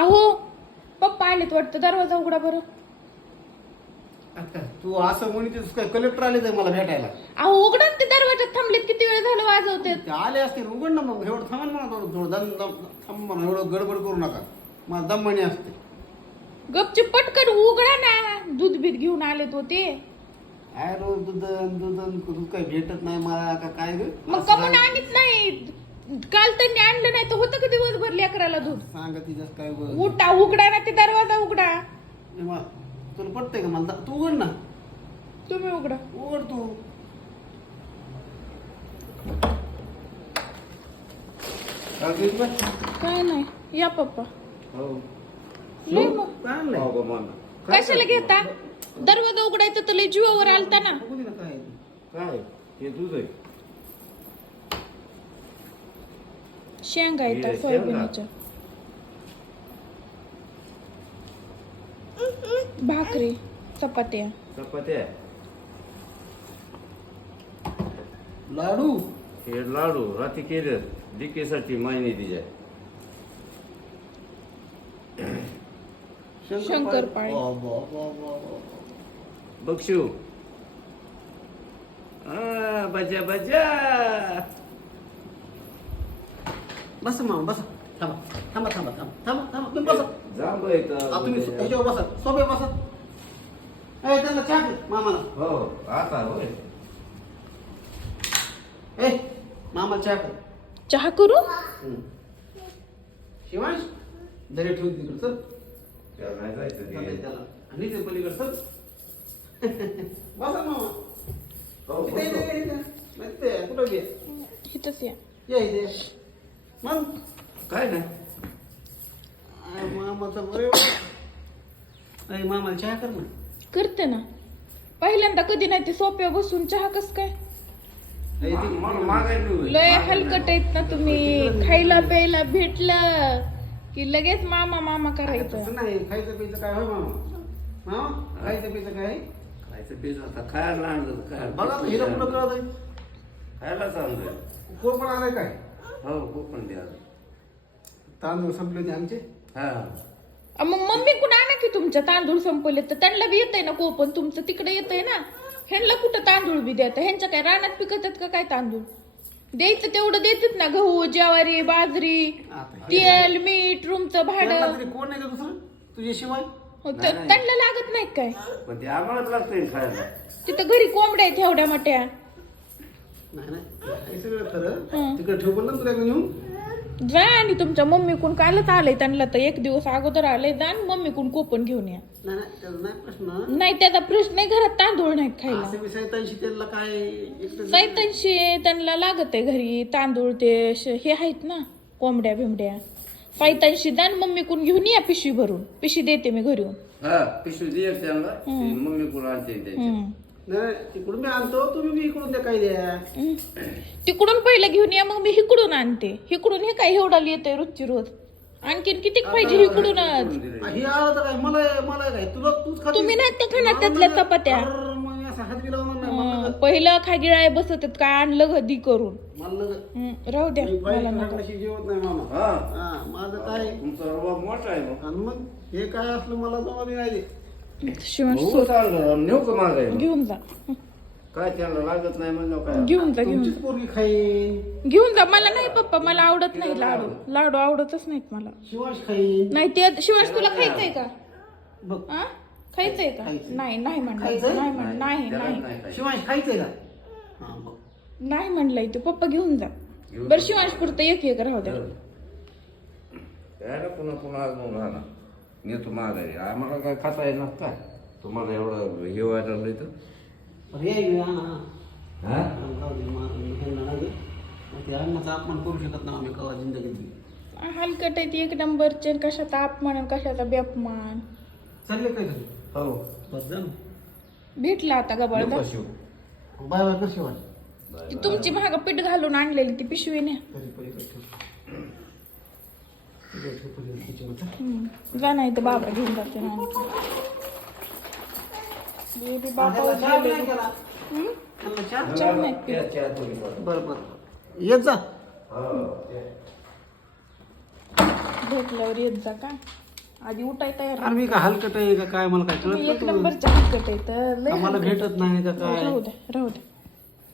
अहो पप्पा आलेत वाटतं दरवाजा उघडा बरं. आता तू असं म्हणतेस काय कलेक्टर आले तर मला भेटायला? अहो उघडा ना ते दरवाजात थांबलेत किती वेळ झालं वाजवते ते आले असतील उघड ना मग. एवढं थांबा ना थोडं थोडं दम दम थांब म्हणा एवढं गडबड करू नका. मला दममणी असते. गपची पटकन उघडा ना. दूध बीत घेऊन आलेत होते काय रोज दुधन दुधन दूध काही भेटत नाही मला का काय ग? मग असं कमून काय? आणत नाही काल त्यांनी आणलं नाही तर होतं का दिवसभर लेकराला दूध? सांगा तिच्यात काय उठा उघडा ना ते दरवाजा उघडा. ए तुला पटतंय का मला? दा- तू उघड ना. तुम्ही उघडा. उघड तू. काय नाही या पप्पा. हो. लय मग. काय आणलंय? हो, गं, मान. काय कशाला घेता? दरवाजा उघडायचं तर लय जीवावर आलता ना. बघू दे ना काय आहे ते. काय? हे दूध आहे. शेंगा हे येतात शेंगा? सोयाबीनच्या भाकरी चपात्या चपात्या लाडू हे लाडू रात्री केले डिकेसाठी मायने तिच्या शंकरपाळी. वा, वा, वा, वा, वा. बक्षू आ, बजा बजा बसा मामा बसा. थांबा थांबा थांबा थांबा थांबा थांबा तुम्ही बसा. आ, तुम्ही ह्याच्यावर बसा. सोबे बसा. ए त्यांना चहा दे, मामाला. हो आता होय. ए मामाला चहा कर. चहा करू? हम्म. शिवांश दरे ठेवून तिकडं चल. त्याला नाही जायचं ते. त्याला आणि ते पलीकडं चल. बसा मामा. हो, इथे, बसतो. इथे. नाही ते, कुठं गे इथंच या. या इथे. मग? काय नाही. मामाचं बरे अरे मामाला चहा कर ना. करते ना. पहिल्यांदा कधी नाही ते सोप्या बसून चहा कस काय. लय हलकट आहेत ना तुम्ही. खायला प्यायला भेटलं की लगेच मामा मामा करायचं. नाही. खायचं प्यायचं काय होय मामा? मामा खायचं प्यायचं काय? खायचं पिझ्झा आता. खायला आणलं काय बघा कुठं कळत खायला चांगलं कोण पण आलाय काय? हो कोकण द्या. तांदूळ संपले होते आमचे? हा. अ, मग मम्मी कुठं आणा की तुमच्या? तांदूळ संपवले तर त्यांना बी येतंय ना कोपन तुमचं तिकडे येतंय ना? ह्यांना कुठं तांदूळ बी देत? ह्यांच्या काय रानात पिकत आहेत का काय तांदूळ? द्यायचं तेवढं देतात ना. गहू ज्वारी बाजरी आता तेल मीठ रूमचं त्यांना भाडं तरी कोण नाही का दुसरं? तुझ्याशिवाय हो, त- नाही, नाही. त्यांना लागत नाही काय? पण ते आम्हालाच लागतंय खायला. तिथं घरी कोंबड्या आहेत एवढ्या मोठ्या. नाही नाही. हे. सगळं खरं हं. तिकडे ठेवू ना तुला घेऊन. जा आणि तुमच्या मम्मी कोण कालच आलंय त्यांना तर एक दिवस अगोदर आलंय जा आणि मम्मी कोण कोपन घेऊन या. नाही नाही त्याचा नाही प्रश्न. नाही त्याचा प्रश्न आहे घरात तांदूळ नाहीत खायला. असं सैतांशी त्यांना काय एकटं- त्यांना लागत आहे घरी तांदूळ ते श- हे आहेत ना कोंबड्या बिंबड्या. सैतांशी जा आणि मम्मी कोण घेऊन या पिशवी भरून. पिशवी देते मी घरी. हा पिशवी दे त्यांना ती मम्मी कोण आणते हम्म. नाही तिकडून मी आणतो तुम्ही बी इकडून द्या काय द्या. तिकडून पहिलं घेऊन या मग मी हिकडून आणते. हिकडून हे काय एवढा येतंय रोजची रोज. आणखीन किती पाहिजे हिकडूनच? हे आलं तर काय मला मला काय? तुला तूच खाते? तुम्ही नाही ते खाणार त्यातल्या चपात्या. अरे, मग मी असं हात बी लावणार नाही मला हं, पहिलं खागिळाय बसत आहेत, काय आणलं गदी करून. मला लग- हं, राहू द्या मी बाई मला नको. खाण्याशी जेवत नाही मामा. हा. हा माझं काय तुमचा रवा मोठा आहे मग. आणि मग हे काय असलं मला जमा बी नाही दे. शिवांश चाललं नेऊ का मागायला घेऊन जा. काय त्यांना लागत नाही म्हणलं काय? घेऊन जा घेऊन तुमचीच पोरगी खाईन. घेऊन जा. मला नाही पप्पा मला आवडत नाही लाडू. लाडू आवडतच नाहीत मला. शिवाश खाईन. नाही ते शिवांश तुला खायचंय का? बघ. हा खायचंय का? खायचंय. नाही नाही म्हणलं खायचंय? नाही म्हण नाही त्याला नाही. नाही खायचं. शिवाश खायचंय का? हा बघ. नाही म्हणलंय ते पप्पा घेऊन जा. घेऊन बरं जा. शिवांश पुरतं. एक एक राहू द्या. पुन्हा पुन्हा आज मग राहणार. नेतो माघारी आम्हाला काय खाता येणार काय? तुम्हाला एवढं हे व्हायला लागलं इथं बरं, ये घेऊन आणा, आणा. हा? राहू दे, मा- ह्यांना नाही दे. मग ते अन्नाचा अपमान करू शकत नाही आम्ही कवा जिंदगीत. हलकट आहे ती? एक नंबरचे कशाचा अपमान आणि कशाचा बेपमान. चालले काय घरी हो. बस जा ना. भेटला आता गबाळ नको शिव. बाय बाय कर शिवाश ती तुमची महाग पीठ घालून आणलेली ती पिशवी ने घरी पलीकडे ठेव. इकडे ठेव हम्म. जा नाही तर बाबा घेऊन जाते ना बेबी बाबा त्याला चहा बी गेले. नाही केला. हम्म? त्याला चहा? चहा नाही पित. त्या चहा थोडी फार. बरं बरं येत जा हो, ते. भेटल्यावर येत जा का आधी उठाय तयार अरे मी का हलकट आहे का काय मला काय कळत एक नाही नंबरच्या हलकट आहे तर लय आम्हाला हलकट. भेटत नाही का काय राहू द्या राहू द्या